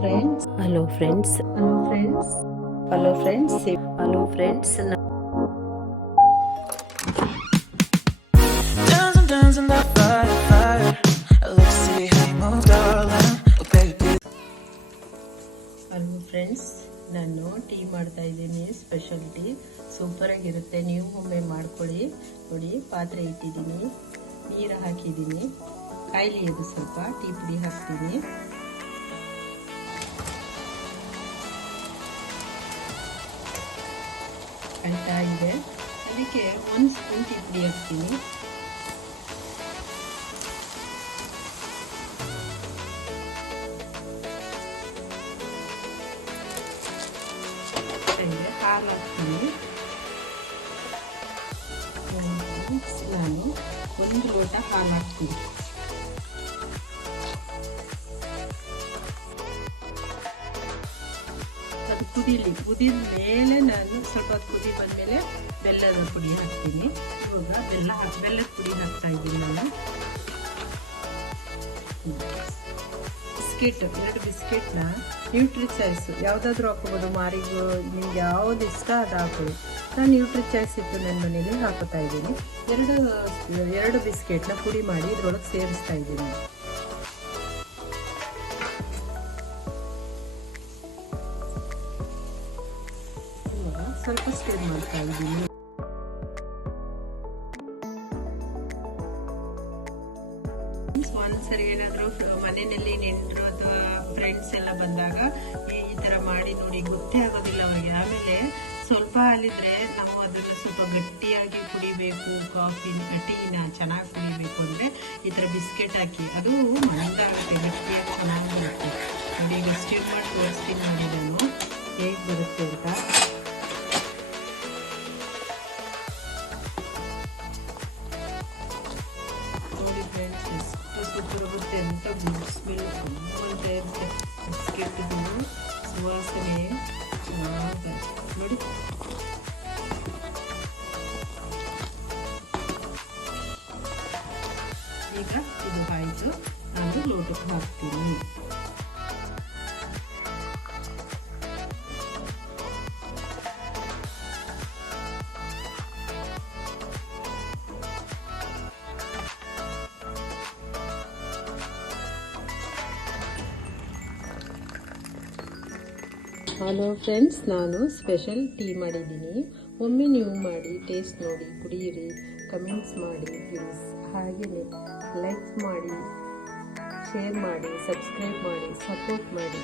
friends. Hello friends. Hello friends. Hello friends. Hello friends. Dancing that fire. Let's see how you move, darling. Oh baby. Hello friends, ನಾನು tea ಮಾಡ್ತಾ ಇದ್ದೀನಿ. Special tea super ಆಗಿರುತ್ತೆ. ನೀವು ಒಮ್ಮೆ ಮಾಡ್ಕೊಳ್ಳಿ. ನೋಡಿ, ಪಾತ್ರೆ ಇಟ್ಟಿದ್ದೀನಿ, ನೀರು ಹಾಕಿದ್ದೀನಿ, ಕಾಯಿಲೆ ಅದು ಸ್ವಲ್ಪ ಟೀ ಪುಡಿ ಹಾಕ್ತೀನಿ. ಕಾಯ್ತಾ ಇದೆ, ಅದಕ್ಕೆ 1 ಸ್ಪೂನ್ ಟೀ ಪುಡಿ ಹಾಕ್ತೀನಿ. ಹಾಲು ಹಾಕ್ತೀನಿ. ನಾನು 1 ಲೋಟ ಹಾಲು ಹಾಕ್ತೀನಿ. ಅದು ಕುದಿದ ಮೇಲೆ ನಾನು ಸ್ವಲ್ಪ ಕುದಿ ಬಂದಮೇಲೆ ಬೆಲ್ಲದ ಪುಡಿ ಹಾಕ್ತೀನಿ. ಇವಾಗ ಬೆಲ್ಲದ ಪುಡಿ ಹಾಕ್ತಾ ಇದ್ದೀನಿ ನಾನು. ಬಿಸ್ಕೆಟ್, 2 ಬಿಸ್ಕೆಟ್ನ ನ್ಯೂಟ್ರಿ ಚಾಯ್ಸ್ ಯಾವುದಾದ್ರೂ ಹಾಕೋಬೋದು. ಮಾರಿಗೂ ನಿಮ್ಗೆ ಯಾವ್ದು ಇಷ್ಟ ಅದು ಹಾಕೊಳ್ಳಿ. ನಾನು ನ್ಯೂಟ್ರಿ ಚಾಯ್ಸ್ ಇತ್ತು ನನ್ನ ಮನೇಲಿ ಹಾಕೋತಾ ಇದ್ದೀನಿ. 2 ಬಿಸ್ಕೆಟ್ನ ಪುಡಿ ಮಾಡಿ ಇದ್ರೊಳಗೆ ಸೇರಿಸ್ತಾ ಇದ್ದೀನಿ. ಇವಾಗ ಸ್ವಲ್ಪ ಸ್ಟಿರ್ ಮಾಡ್ತಾ ಇದ್ದೀನಿ. ಒಂದ್ಸರಿ ಏನಾದರೂ ಮನೆಯಲ್ಲಿ ನೆಂಟರು ಅಥವಾ ಫ್ರೆಂಡ್ಸ್ ಎಲ್ಲ ಬಂದಾಗ ಈ ಥರ ಮಾಡಿ ನೋಡಿ, ಗೊತ್ತೇ ಆಗೋದಿಲ್ಲ ಅವಾಗ. ಆಮೇಲೆ ಸ್ವಲ್ಪ ಹಾಲಿದ್ರೆ ನಾವು ಅದನ್ನು ಸ್ವಲ್ಪ ಗಟ್ಟಿಯಾಗಿ ಕುಡಿಬೇಕು, ಟೀನ ಚೆನ್ನಾಗಿ ಕುಡಿಬೇಕು ಅಂದರೆ ಈ ಥರ ಬಿಸ್ಕೆಟ್ ಹಾಕಿ, ಅದು ಮಂದಾಗುತ್ತೆ, ಗಟ್ಟಿಯಾಗಿ ಚೆನ್ನಾಗಿ ಬರುತ್ತೆ. ನೋಡಿ, ಈಗ ಸ್ಟಿರ್ ಮಾಡಿ ತೋರಿಸ್ತೀನಿ ನೋಡಿ ನಾನು ಹೇಗೆ ಬರುತ್ತೆ ಅಂತ. ನೋಡಿ ಫ್ರೆಂಡ್ಸ್, ಎಷ್ಟು ಸೂಪರ್ ಆಗುತ್ತೆ ಅಂತ. ಗುಡ್ ಸ್ಮೆಲ್ ತುಂಬ ಅಂತ ಇರುತ್ತೆ. ಬಿಸ್ಕೆಟ್ದು ಸುವಾಸನೆ ಚೆನ್ನಾಗಿ ನೋಡಿ. ಈಗ ಇದು ಆಯಿತು, ನಾನು ಲೋಟಕ್ಕೆ ಹಾಕ್ತೀನಿ. ಹಲೋ ಫ್ರೆಂಡ್ಸ್, ನಾನು ಸ್ಪೆಷಲ್ ಟೀ ಮಾಡಿದ್ದೀನಿ. ಒಮ್ಮೆ ನೀವು ಮಾಡಿ ಟೇಸ್ಟ್ ನೋಡಿ, ಕುಡಿಯಿರಿ, ಕಮೆಂಟ್ಸ್ ಮಾಡಿ ಪ್ಲೀಸ್. ಹಾಗೆಯೇ ಲೈಕ್ ಮಾಡಿ, ಶೇರ್ ಮಾಡಿ, ಸಬ್ಸ್ಕ್ರೈಬ್ ಮಾಡಿ, ಸಪೋರ್ಟ್ ಮಾಡಿ.